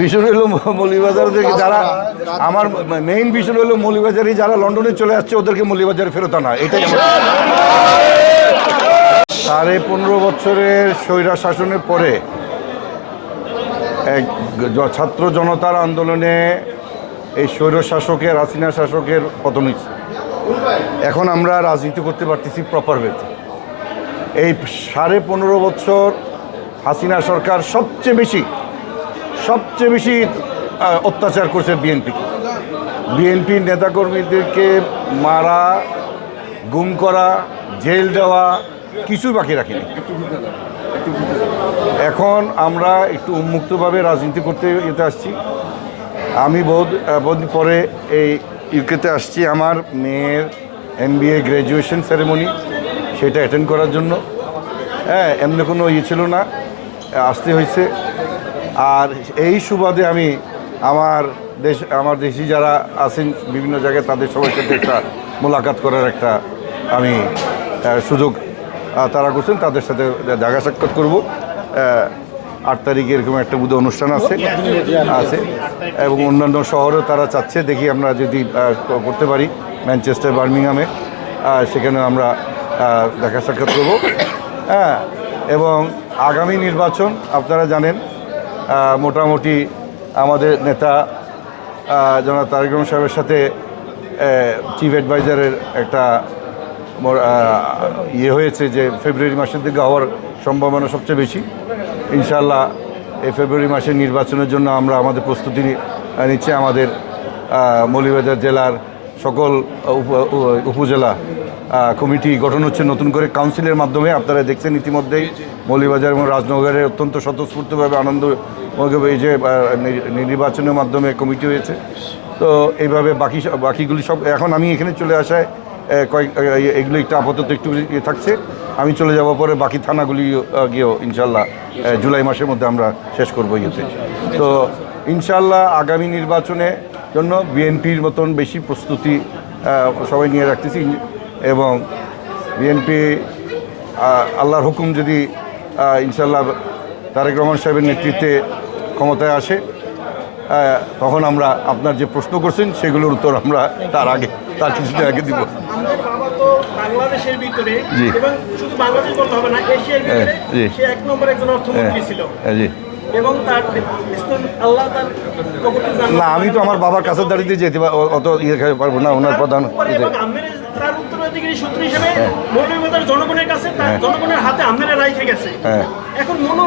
বিষয় হলো মৌলিবাজার থেকে যারা আমার মেইন বিষয় হলো মৌলিবাজারে যারা লন্ডনে চলে আসছে ওদেরকে মৌলিবাজারে ফেরত আনা এটাই সাড়ে পনেরো বছরের স্বৈরা শাসনের পরে এক ছাত্র জনতার আন্দোলনে এই স্বৈর শাসকের হাসিনা শাসকের পতন হয়েছে। এখন আমরা রাজনীতি করতে পারতেছি প্রপার ওয়েতে এই সাড়ে পনেরো বছর হাসিনা সরকার সবচেয়ে বেশি সবচেয়ে বেশি অত্যাচার করছে বিএনপি। বিএনপির নেতাকর্মীদেরকে মারা, গুম করা, জেল দেওয়া, কিছুই বাকি রাখিনি। এখন আমরা একটু উন্মুক্তভাবে রাজনীতি করতে যেতে আসছি। আমি বহুত বহুদিন পরে এই ইউকেতে আসছি আমার মেয়ের M B A graduation ceremony, সেটা অ্যাটেন্ড করার জন্য। হ্যাঁ এমনি কোনো ইয়ে ছিল না, আসতে হয়েছে। আর এই সুবাদে আমি আমার দেশ, আমার দেশি যারা আছেন বিভিন্ন জায়গায়, তাদের সবার সাথে একটা মোলাকাত করার একটা আমি সুযোগ তারা করছেন। তাদের সাথে দেখা সাক্ষাৎ করব। আট তারিখে এরকম একটা বুধ অনুষ্ঠান আছে আছে। এবং অন্যান্য শহরেও তারা চাচ্ছে, দেখি আমরা যদি করতে পারি ম্যানচেস্টার, বার্মিংহামে। সেখানে আমরা দেখা সাক্ষাৎ করব। হ্যাঁ এবং আগামী নির্বাচন, আপনারা জানেন মোটামুটি আমাদের নেতা জনাব তারেক রহমান সাহেবের সাথে চিফ অ্যাডভাইজারের একটা ইয়ে হয়েছে যে ফেব্রুয়ারি মাসের দিকে হওয়ার সম্ভাবনা সবচেয়ে বেশি। ইনশাল্লাহ এই ফেব্রুয়ারি মাসের নির্বাচনের জন্য আমরা আমাদের প্রস্তুতি নিচ্ছি আমাদের আহ, মৌলভীবাজার জেলার সকল উপজেলা কমিটি গঠন হচ্ছে নতুন করে কাউন্সিলের মাধ্যমে। আপনারা দেখছেন ইতিমধ্যেই মৌলিবাজার এবং রাজনগরে অত্যন্ত স্বতঃস্ফূর্তভাবে আনন্দ এই যে নির্বাচনের মাধ্যমে কমিটি হয়েছে। তো এইভাবে বাকি সব- বাকিগুলি সব এখন আমি এখানে চলে আসায় কয়েক এগুলো একটু আপাতত একটু ইয়ে থাকছে। আমি চলে যাব পরে বাকি থানাগুলি গিয়েও ইনশাল্লাহ জুলাই মাসের মধ্যে আমরা শেষ করব ইয়েতে। তো ইনশাল্লাহ আগামী নির্বাচনে জন্য বিএনপির মতন বেশি প্রস্তুতি সবাই নিয়ে রাখতেছি। এবং বিএনপি আল্লাহর হুকুম যদি ইনশাল্লাহ তারেক রহমান সাহেবের নেতৃত্বে ক্ষমতায় আসে তখন আমরা আপনার যে প্রশ্ন করছেন সেগুলোর উত্তর আমরা তার আগে তার কিছুদিন আগে দিব। বাংলাদেশের ভিতরে জি। এবং শুধু বাংলাদেশ বলতে হবে না এশিয়ার ভিতরে হ্যাঁ, জি। সে এক নম্বর একজন অর্থমন্ত্রী ছিল। হ্যাঁ, জি। এবং তার আল্লাহ তার না আমি তো আমার বাবার কাছে দাঁড়িয়ে যেতে অত ইয়ে পারব না ওনার প্রধান সূত্র হিসেবে মৌলভীবাজার জনগণের কাছে তার জনগণের হাতে আমদানি রাইখে গেছে। হ্যাঁ। এখন মনো